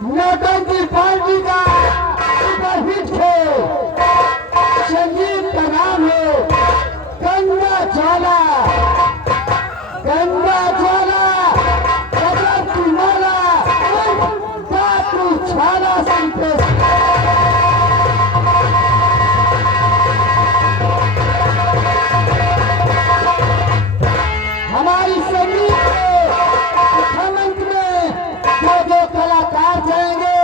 नौटंकी पार्टी का सुपरहिट है। संगीत का नाम है गंगा ज्वाला। गंगा ज्वाला गजब की माला धातु ज्वाला संकेत। हमारी संगीत के मंच में जो कलाकार जाएंगे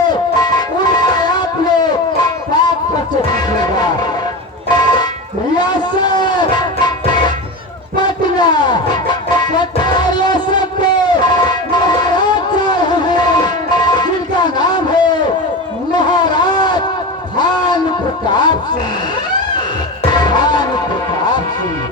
उनका आप लोग बात करके पूछेगा। रियासत पटना रियासत के महाराज जा रहे हैं जिनका नाम है महाराज भानु प्रताप सिंह। भानु प्रताप सिंह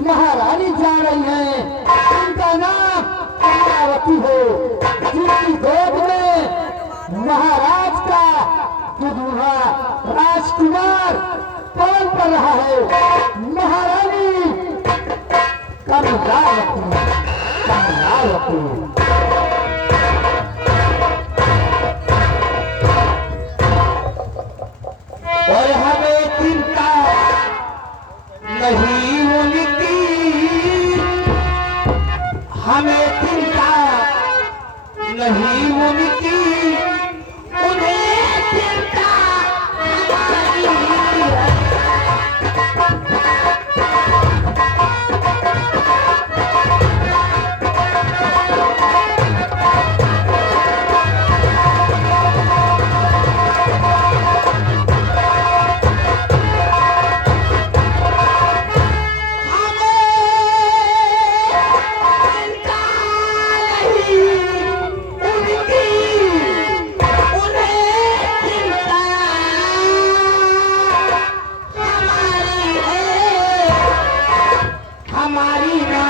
महारानी जा रही है। उनका नाम कमलावती है जिनकी गोद में महाराज का दुल्हा राजकुमार पवन कर रहा है। महारानी कमलावती। कमलावती और हमें चिंता नहीं हमें चिंता नहीं उनकी उन्हें चिंता हमारी है।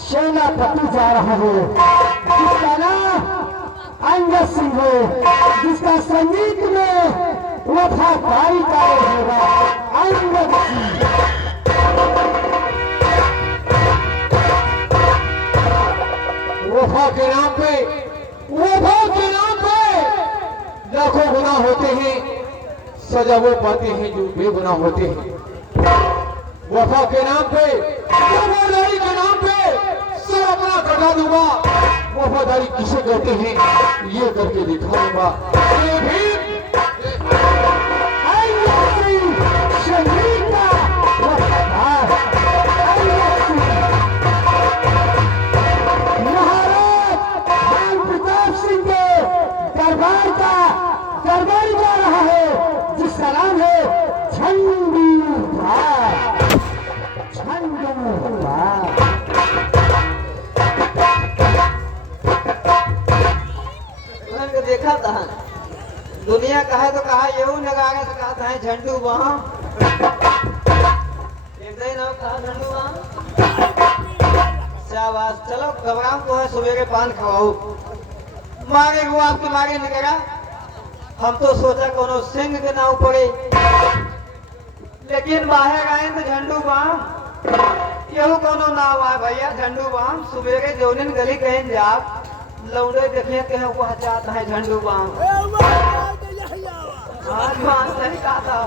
सेनापति जा रहा है जिसका नाम अंगद सिंह है, जिसका संगीत में वफादारी का होगा अंगद सिंह। वफा के नाम पे लाखों गुनाह होते हैं, सजा वो पाते हैं जो बेगुनाह होते हैं। वफा के नाम पे, वफादारी के नाम पे सब अपना कटा दूंगा। किसे कहते हैं ये करके दिखाऊंगा। दरबार जा रहा है जिसका नाम है देखा था दुनिया कहे तो कहा ये नगाड़ा से कहा था झंडू वहां कहा झंडू वहां। शाबाश, चलो घबराओ तो है सवेरे पान खवाओ मारे वो आपके मारे निकला। हम तो सोचा कोनो सिंह के नाव पड़े, लेकिन बाहर आए तो झंडू बाम यहू कोनो नाव आए भैया झंडू बाम। सुबेरे जौनिन गली कहीं जा लौड़े देखने के वो चाहता है झंडू बाम। सही कहा था,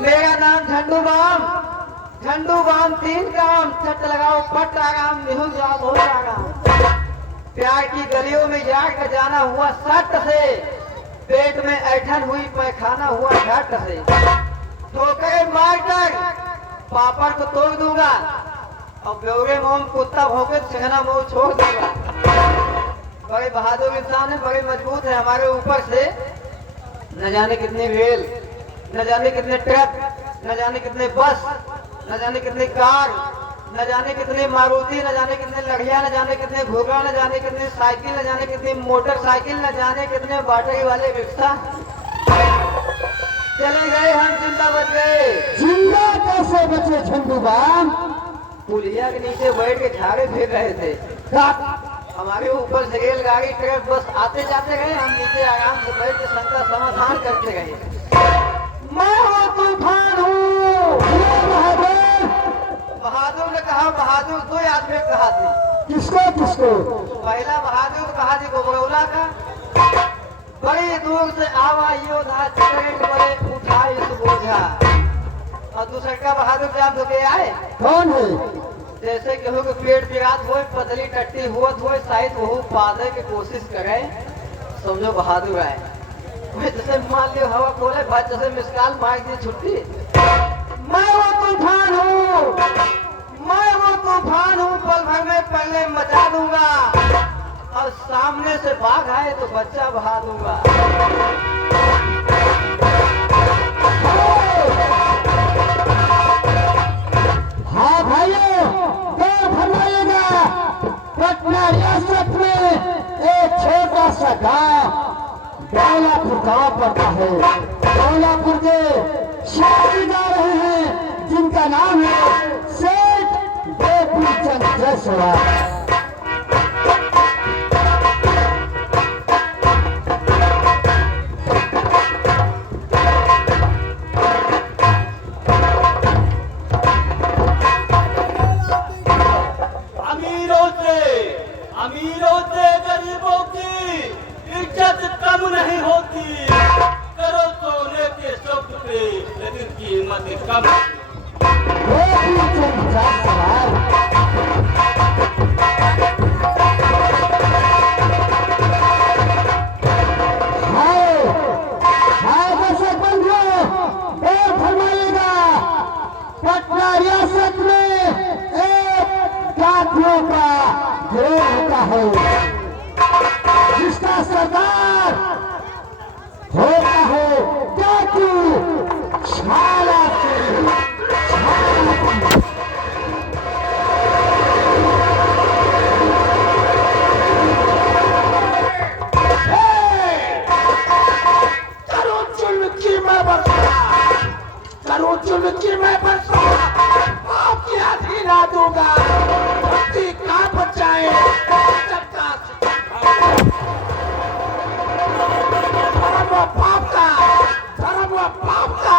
मेरा नाम झंडू बाम। झंडू बाम तीन काम, छट लगाओ पट आराम निहुल जाओ हो जाएगा। प्यार की गलियों में जाकर जाना हुआ सट से, पेट में ऐठन हुई पैखाना हुआ झट से। ठोकरे मारकर पापड़ को तोड़ दूंगा और ब्यौरे मोम कुत्ता भौंके सिंघना मुंह छोड़ दूंगा। बड़े बहादुर इंसान है, बड़े मजबूत है। हमारे ऊपर से न जाने कितने रेल, न जाने कितने ट्रक, न जाने कितने बस, न जाने कितने कार, न जाने कितने मारुति, न जाने कितने लड़िया, न जाने कितने घोड़ा, न जाने कितने साइकिल, न जाने कितनी मोटरसाइकिल, न जाने कितने बैटरी वाले रिक्शा। चले गए हम, जिंदा बच गए। जिंदा कैसे बचे झंडू बाम? पुलिया के नीचे बैठ के झाड़े फेंक रहे थे। हमारे ऊपर से रेलगाड़ी ट्रक बस आते जाते गए, हम नीचे आराम से बैठ के शंका समाधान करते गए। मैं वो तूफान हूँ। बहादुर ने कहा, बहादुर दो आदमी कहा थे। किसको किसको? पहला बहादुर कहा थी गोबरौला का, बड़ी दूर से आवा योधा चरण बड़े उठा इस बोझा। और दूसरे का बहादुर जान तो के आए कौन है? जैसे केहू के पेट पिरात हो, पतली टट्टी हुआ हो, शायद वो पादे की कोशिश करे, समझो बहादुर आए। जैसे मान लियो हवा खोले बात, जैसे मिसकाल मार दी छुट्टी। मैं वो तूफान हूँ, मैं वो तूफान हूँ, पल भर में पहले मचा दूंगा और सामने से बाघ आए तो बच्चा बहा दूंगा। हाँ भाइयों, तो फरमाइएगा पटना रियासत में एक छोटा सा गांव दौलापुर गांव पड़ता है। दौलापुर के शादी जा रहे हैं जिनका नाम है सेठ गोपी चंद जायसवाल। अमीरों से गरीबों की इज्जत कम नहीं होती। करो सोने के सब टुकड़े लेकिन कीमत कम। पटना रियासत में एक डाकुओं का गिरोह होता है जिसका सरदार होता है डाकू छाला सिंह। करो चुनकी मैं बरसा, करो चुनकी मैं बरसा, आपकी आधी ना दूंगा। भक्ति कहाँ बचाए धर्म व पाप का, धर्म व पाप का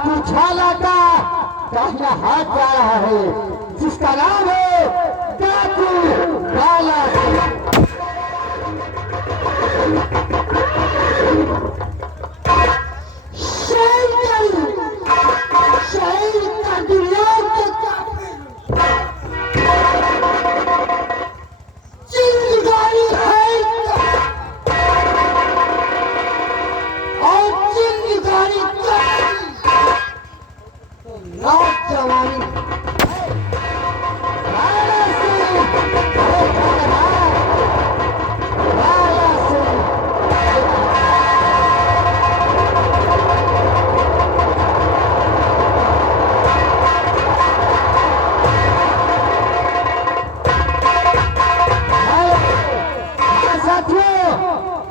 डाकू झाला का दाहिना हाथ जा रहा है, जिसका नाम है डाकू बाला सिंह। शहर का दुनिया के काफिर जिंदगानी है और जिंदगानी तो नौजवानी बाला सिंह, बाला सिंह।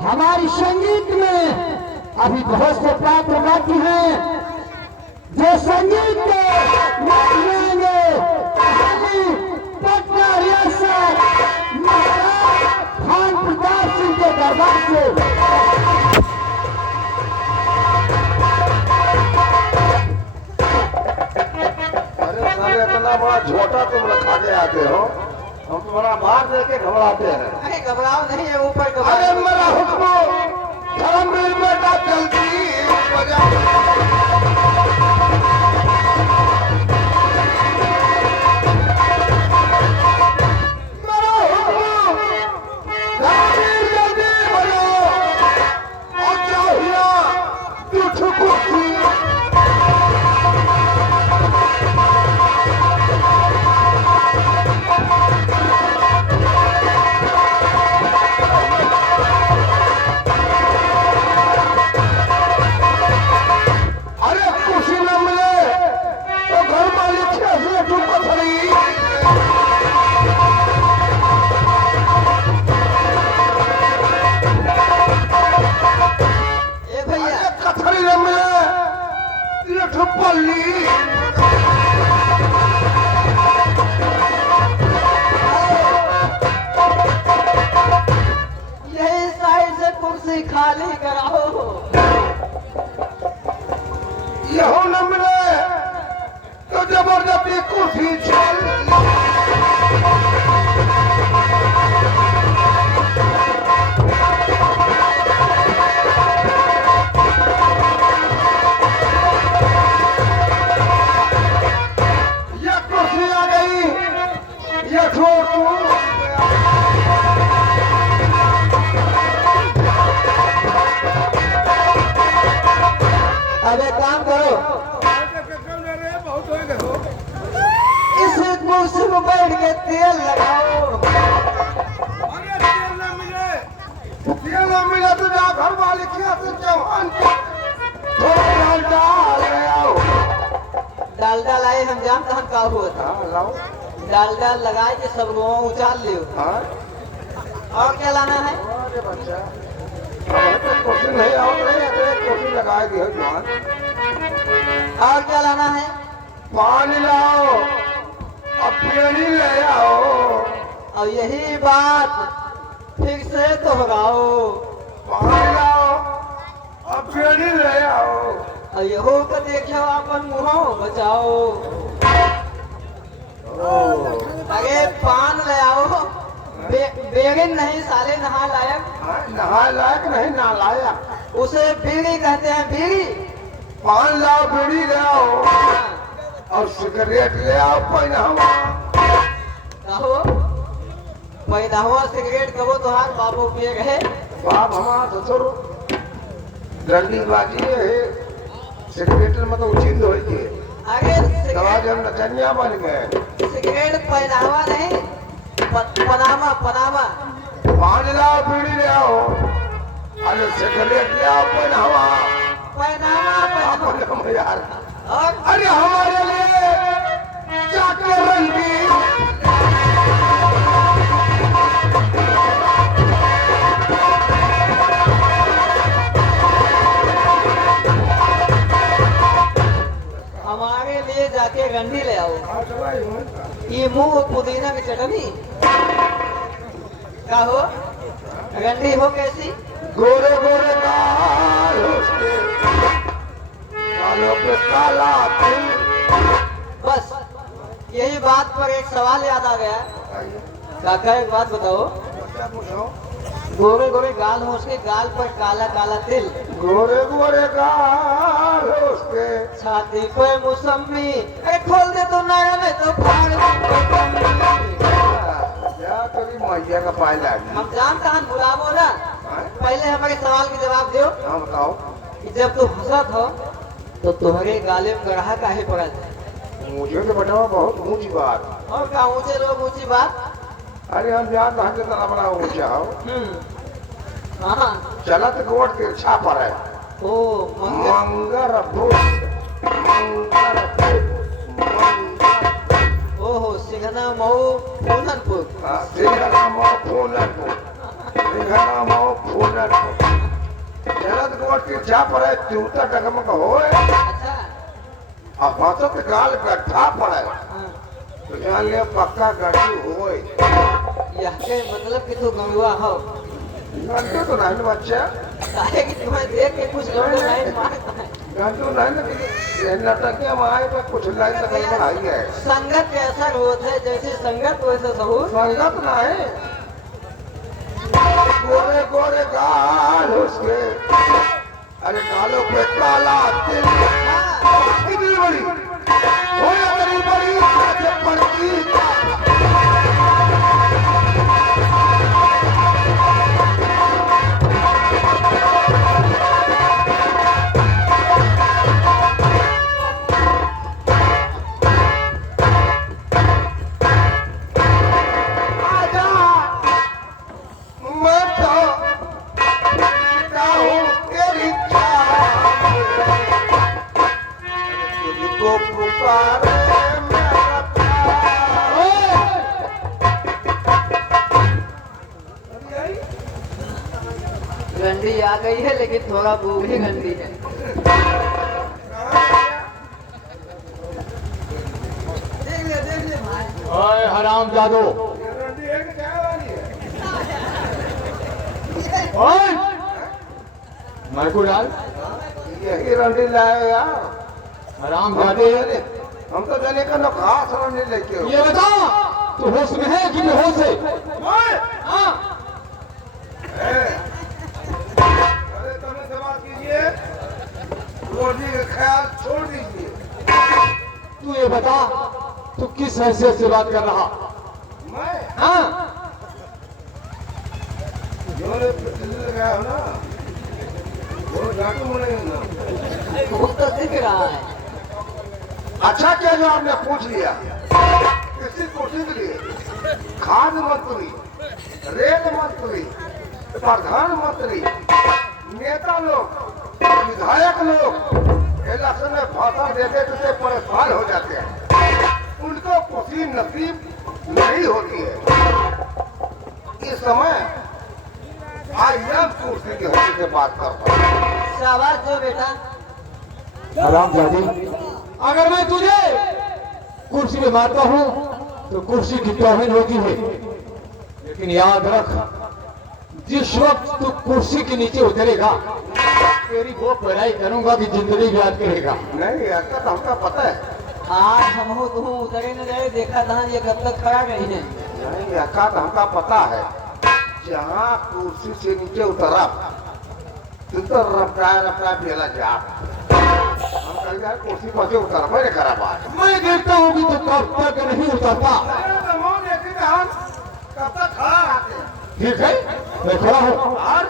हमारी संगीत में अभी बहुत से पात्र बाकी हैं जो संगीत के माध्यमेंगे। पटना रियासत महाराज खान प्रताप सिंह के दरबार से अरे साले इतना बड़ा झोटा तुम रखा के आते हो, हम तुम्हारा मार दे के घबराते हैं। अरे घबराओ नहीं है, ऊपर अरे घबराओ। मेरा हुक्म धर्म बेटा जल्दी बजा। मेरा हुक्म धर्म जल्दी बजाओ। और क्या हुआ झूठ कुर्सी। अरे कुर्सी न मिले तो घर मालिक कैसे ठुक पड़ी। ए भैया, अरे कथरी न मिले ये ठुक पल्ली। यही साइड से कुर्सी खाली कराओ। यहो न मिले तो जबरदस्ती कुर्सी छीन। ये कुर्सी आ गई, ये छोड़ तू। अब एक काम करो, इस कुर्सी में बैठ के तेल लगाओ। तेल न मिले तो जा घर वाले किया से चौहान के थोड़ा डाल ले आओ। डालडा लाए, हम जानते हम का हुआ था। हाँ लाओ। डालडा लगाए के सब लोगों उछाल लियो। हाँ और क्या लाना है? अरे बच्चा अब तो कुर्सी नहीं आओ नहीं अरे कुर्सी लगाएगी है जवान। और क्या लाना है? पानी लाओ अब पेड़ी ले आओ। और यही बात ठीक से दोहराओ। पानी लाओ अब पेड़ी ले आओ। और यहो को देखो अपन मुँह बचाओ। अरे पान ले आओ। बेगिन नहीं साले नहा लायक, हाँ, नहा लायक नहीं ना लायक। उसे बीड़ी कहते हैं, बीड़ी। पान लाओ बीड़ी ले आओ और सिगरेट ले आओ पहनावा। कहो पहनावा सिगरेट कहो तुहार बाबू पिए गए। बाप हमारा ससुर डंडी बाजी है सिगरेट में तो उचित हो गई। अरे दवा जब नचनिया बन गए। सिगरेट पहनावा नहीं, पनामा पनामा। पान लाओ बीड़ी ले आओ अरे सिगरेट ले आओ पहनावा। पहनावा पहनावा यार। और अरे हमारे लिए जाके रंगी। हमारे लिए जाके गंडी ले आओ। ये मुंह पुदीना की चटनी का हो, गंडी हो कैसी? गोरे गोरे गाल उसके कालों पे काला तिल। बस यही बात पर एक सवाल याद आ गया। बताइए, काका एक बात बताओ, क्या पूछो? गोरे गोरे गाल हो उसके गाल पर काला काला तिल, गोरे गोरे गाल उसके, छाती पे मौसमी, अरे खोल दे तो नारा में तो फाड़ दे मौसमी। क्या करी मैया का पाए लागी। हम जानता हैं बुलावो ना, पहले हमारे सवाल के जवाब दो हाँ बताओ। कि जब तू हंसत हो तो तुम्हारे गाले में गढ़ा काहे पड़ा है? मुझे तो बताओ बहुत ऊंची बात। और क्या ऊंचे लोग ऊंची बात। अरे हम जान रहे हैं इतना बड़ा ऊंचा हो। हाँ चलत गोट तिरछा पर है। ओ मंगल मंगर भूत, मंगर भूत, मंगर। ओहो सिंघना मऊ पूननपुर। सिंघना मो फूलनपुर, सिंघना मो फूलनपुर। चलत गोट तिरछा पर है, जूता डगमग होए। अच्छा अब हाथों गाल गड्ढा पर है, हाँ। तो जान ले पक्का गड्ढी होए। यह के मतलब कि तू गंगवा हो, गड्ढे तो नहीं बच्चा, काहे कि तुम्हें देख के कुछ लोग लाइन मारता है। गड्ढे नहीं ना, नटके माए पे कुछ लाइन तक बनाई है। संगत के असर होते है, जैसे संगत वैसे सहूर। संगत नहीं, गोरे गोरे गाल उसके, अरे कालों पे काला तिल। इतनी बड़ी हो या बड़ी बड़ी जब पड़ती। आजा मैं तो हूँ तेरी चाह, तेरी को पुकारे मेरा प्यार। गंडी आ गई है लेकिन थोड़ा बूढ़ी गंडी है। देख ले भाई। ओए हराम जादो, ओए मैं को डाल यही रंडी लाए यार। हराम हम जादे। हम तो जाने का ना खास रंडी लेके हो। ये बता तू होश में है कि बेहोश है? हाँ अरे तुम से बात कीजिए, रोटी का ख्याल छोड़ दीजिए। तू ये बता तू किस हैसियत से बात कर रहा? मैं हाँ जो लगाया हो ना, वो डाकू मुड़े हो ना। वो तो दिख रहा है। अच्छा क्या जो आपने पूछ लिया, किसी कुर्सी के लिए खाद्य मंत्री, रेल मंत्री, प्रधानमंत्री, नेता लोग, विधायक लोग इलेक्शन में भाषण देते देते परेशान हो जाते हैं। उनको कुर्सी नसीब नहीं होती है। इस समय आज यह कुर्सी की हस्ती से बात कर रहा हूं। शाबाश जो बेटा। हराम जादी, अगर मैं तुझे कुर्सी में मारता हूँ तो कुर्सी की तौहीन होती है, लेकिन याद रख जिस वक्त तू कुर्सी के नीचे उतरेगा तेरी वो पढ़ाई करूंगा कि जिंदगी याद करेगा। नहीं ऐसा तो हमका पता है। आज हम हो तुम उतरे न गए, देखा था ये कब तक खड़ा नहीं है। नहीं ऐसा तो हमका पता है। जहाँ कुर्सी से नीचे उतरा तो रफ्तार बेला जा, हम कल यार कुर्सी पर से उतर मैंने करा बात। मैं देखता हूँ कि तू कब तक नहीं उतरता। कब तक खड़ा रहते? ठीक है मैं खड़ा हूँ। और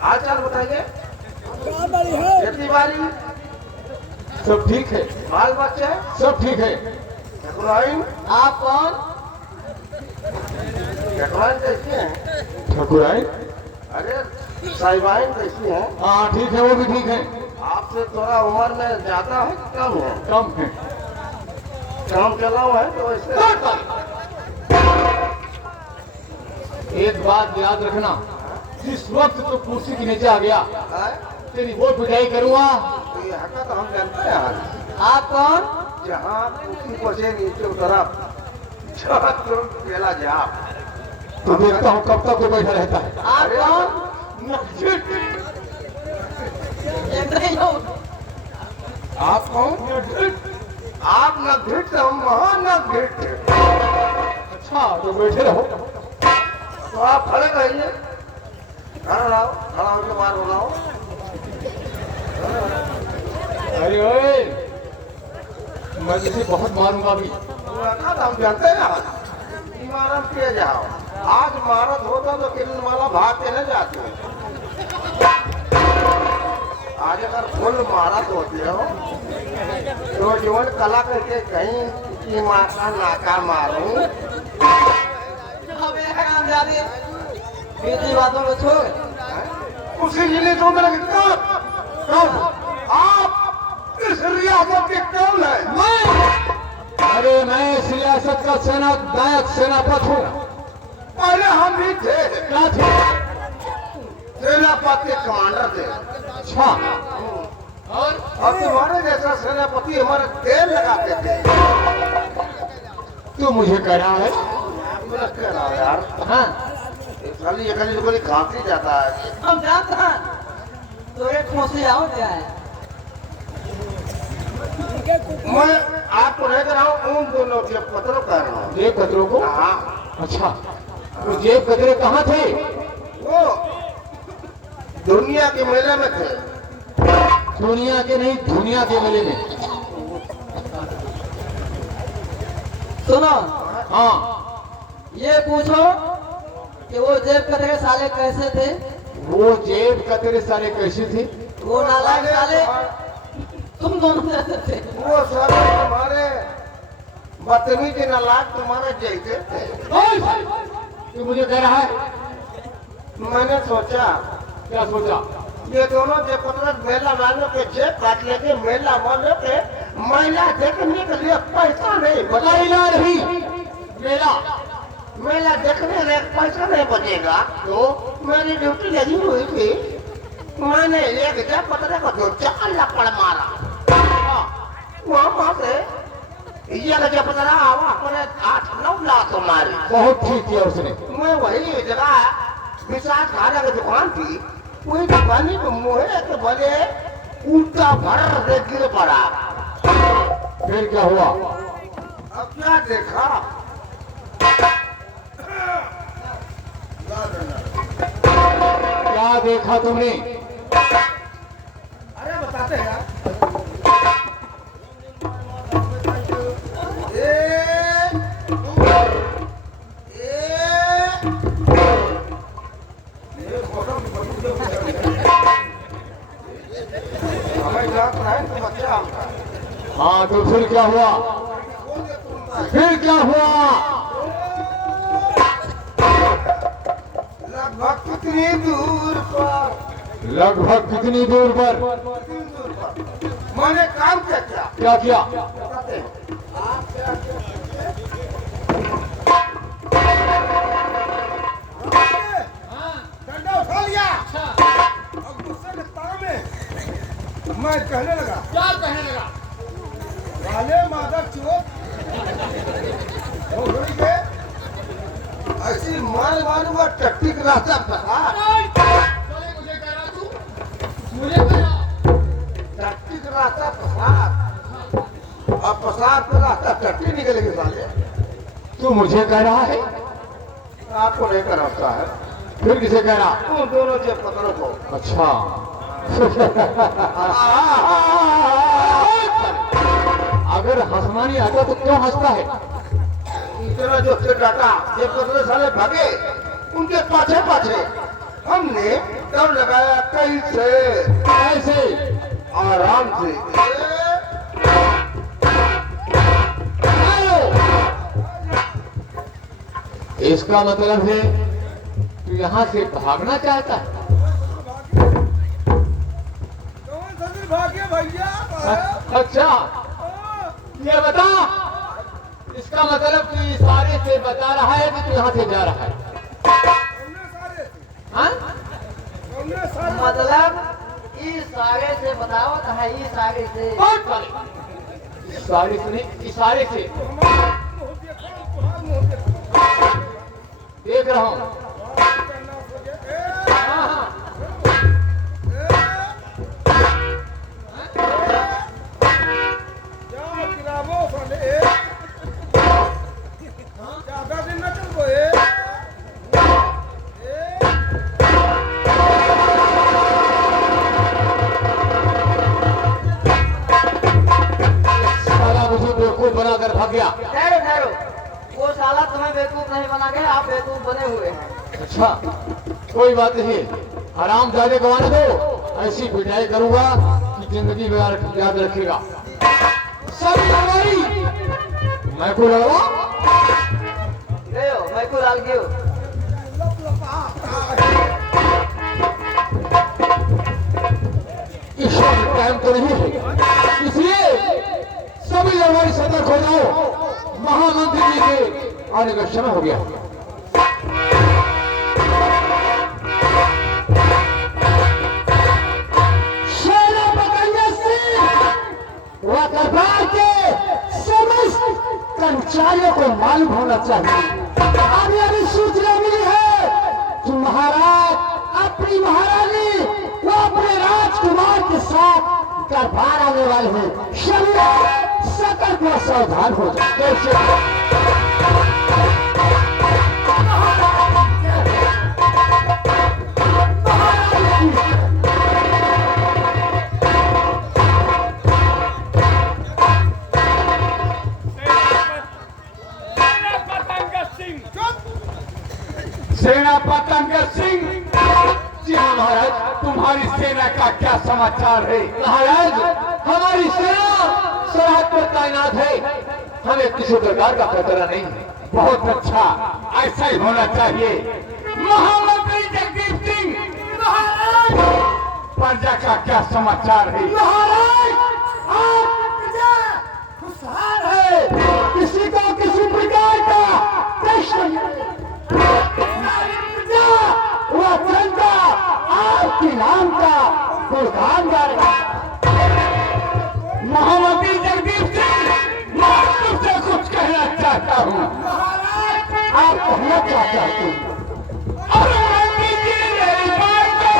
हाल चाल बताइए, खेती बाड़ी सब ठीक है, बाल बच्चे सब ठीक है। ठकुराइन आप कौन? ठकुराइन कैसी है? ठाकुराइन? अरे साहिबाइन कैसी है? हाँ ठीक है, वो भी ठीक है। आपसे थोड़ा उम्र में ज्यादा है कि कम है? कम है। काम चला हुआ है तो वैसे एक बात याद रखना, जिस वक्त तो कुर्सी के नीचे आ गया है? तेरी वोट बुझाई करूंगा। तो ये हका तो हम जानते हैं। आप कौन? जहाँ कुर्सी पर से नीचे उतरा चला जा, तो देखता हूँ कब तक वो बैठा रहता है। आप कौन? ये नहीं हो। आप कौन? आप नगभिट, हम महानगभिट। अच्छा तो बैठे रहो। तो आप खड़े रहिए, खड़ा रहो, खड़ा होकर बाहर बुलाओ। अरे ओए, मैं तुझे बहुत मारूंगा अभी। हम जानते हैं ना, इमारत के जाओ। आज मारत होता तो किरण माला भाग के न जाते। आज अगर फुल मारत होती हो तो जीवन कला करके कहीं की माता नाका मारूं। अबे हरामजादे, बेटी बातों को छोड़। उसी जिले तो मेरा कब आप इस रियासत के कौन है? अरे मैं सियासत का सेनानायक सेनापति हूँ। पहले हम भी थे, क्या थे? सेनापति के कमांडर थे। अच्छा और अब तुम्हारे जैसा सेनापति हमारे तेल लगाते थे। तू मुझे कह रहा है? मेरा कह रहा है यार, हाँ खाली ये खाली कोई खांसी जाता है। हम जानते हैं तो एक खोसी आओ क्या है। मैं आपको रह रहा हूँ उन दोनों के पत्रों कर रहा हूँ। जेब कतरों को? हाँ, अच्छा तो जेब कतरे कहाँ थे? वो दुनिया के मेले में थे। दुनिया के नहीं, दुनिया के मेले में। सुनो, हाँ ये पूछो कि वो जेब कतरे साले कैसे थे? वो जेब कतरे सारे कैसे थे? वो नालायक साले तुम दोनों जैसे थे। वो सब तुम्हारे बदतमीज नालायक तुम्हारे जैसे थे। तू मुझे कह रहा है? मैंने सोचा क्या सोचा? ये दोनों जयपत्र मेला वालों के जेब काट लेके मेला वालों के मेला देखने के लिए पैसा नहीं बचा। मेला नहीं, मेला मेला देखने में पैसा नहीं बचेगा तो मेरी ड्यूटी लगी हुई थी। मैंने एक जयपत्र को 2-4 लपड़ मारा। वहाँ से ये जयपत्र आवा अपने 8-9 लाख मारी। बहुत ठीक किया उसने। मैं वही जगह विशाल खाना की दुकान थी, वही दुकानी को मुहे के बले उल्टा भर से गिर पड़ा। फिर क्या हुआ? अब क्या देखा? क्या देखा तुमने? अरे बताते हैं यार। हाँ तो फिर क्या हुआ? फिर क्या हुआ? लगभग कितनी दूर पर? लगभग कितनी दूर पर? मैंने काम क्या क्या किया? बताते हैं। डंडा उठा लिया और गुस्से में तारा में मैं कहने लगा। क्या कहने लगा? वाले मादक चोर के ऐसी मार मारूंगा टट्टी का रास्ता फंसा। मुझे कह रहा तू? मुझे कह रहा? टट्टी का रास्ता फंसा और प्रसाद का रास्ता टट्टी निकलेगी साले। तू मुझे कह रहा है? आपको नहीं कर सकता है। फिर किसे कह रहा? उन दोनों से पकड़ो को। अच्छा अगर हंसना नहीं आता तो क्यों हंसता है? इतना जो से डाटा ये पकड़े साले भागे, उनके पाछे पाछे हमने दम लगाया कैसे? कैसे? आराम से। इसका मतलब है तू यहाँ से भागना चाहता है? भाग्य भैया। अच्छा ये बता, इसका मतलब तू इशारे से बता रहा है कि तू यहाँ से जा रहा है? हाँ? मतलब इस आगे से बतावत है, इस आगे से। इशारे से नहीं, इशारे से देख रहा हूँ। हाँ, हाँ। ज्यादा दिन न चल गए। साला मुझे बेवकूफ बनाकर भाग गया। ठहरो ठहरो, वो साला तुम्हें बेवकूफ नहीं बना के, आप बेवकूफ बने हुए हैं। अच्छा, कोई बात नहीं, आराम ज्यादा गवाने दो, ऐसी पिटाई करूंगा कि जिंदगी में याद रखेगा। सारी हमारी मैं को लगा गयो मैं को लाल गयो। इस वक्त टाइम तो नहीं है, इसलिए सभी हमारी सतर्क हो जाओ। महामंत्री जी के आने का समय हो गया। दरबार के समस्त कर्मचारियों को मालूम होना चाहिए। अभी सूचना मिली है कि महाराज अपनी महारानी वो अपने राजकुमार के साथ दरबार आने वाले हैं। सतर्क व सावधान हो जाए। सेना पतंग सिंह। जी हाँ महाराज, तुम्हारी सेना का क्या समाचार है? महाराज, हमारी सेना सरहद पर तैनात है, हमें किसी प्रकार का खतरा नहीं है। बहुत अच्छा, ऐसा ही होना चाहिए। महामंत्री जगदीप सिंह। महाराज, प्रजा का क्या समाचार है? महाराज, प्रजा खुशहाल है, किसी को किसी प्रकार का कष्ट नहीं। वह जनता आपके नाम का गुणगान गा रहा है। महामंत्री जगदीप सिंह, मैं तुमसे कुछ कहना चाहता हूँ। आप कहना क्या चाहते हैं? और मंत्री जी मेरी बात को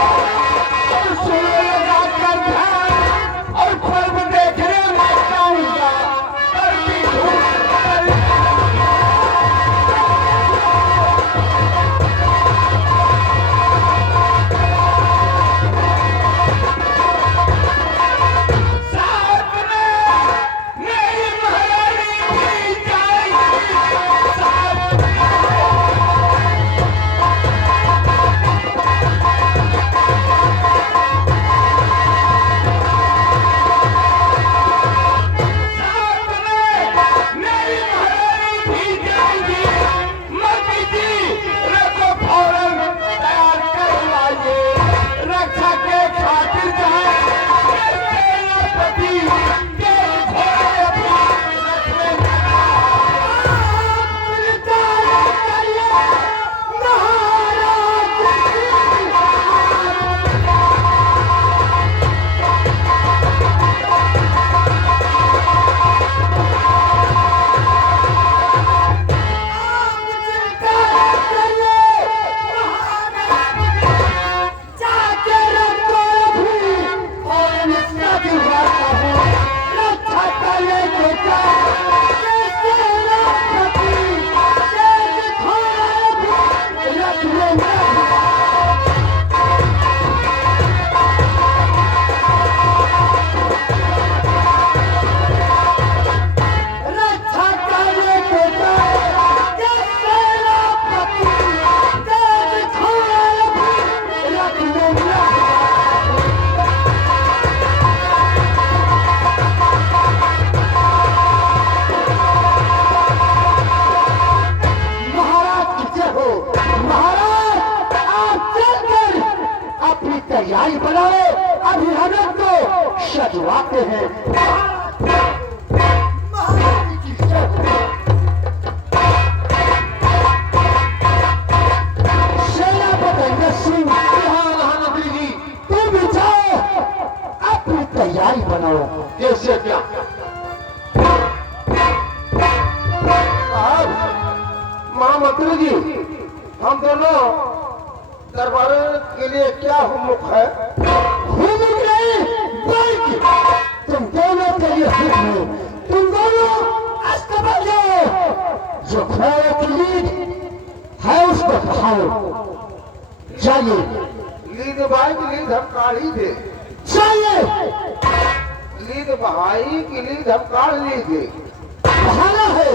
सुनो लगाकर ध्यान, और पर्व देखने मैं जाऊंगा। तैयारी बनाओ, अभियान को सजवाते हैं। सेनापति सिंह, महामंत्री जी, तुम भी जाओ, अपनी तैयारी बनाओ। कैसे क्या? महामंत्री जी, हम दोनों दरबार के लिए क्या हुमुख है? हुमुक नहीं, बल्कि तुम दोनों के लिए हुक्म है। तुम दोनों बहाओ। जाइए लीद भाई की लीद हम काढ़ी दे, जाइए। लीद बहाई की लीद हम काढ़ लीजिए। बहाना है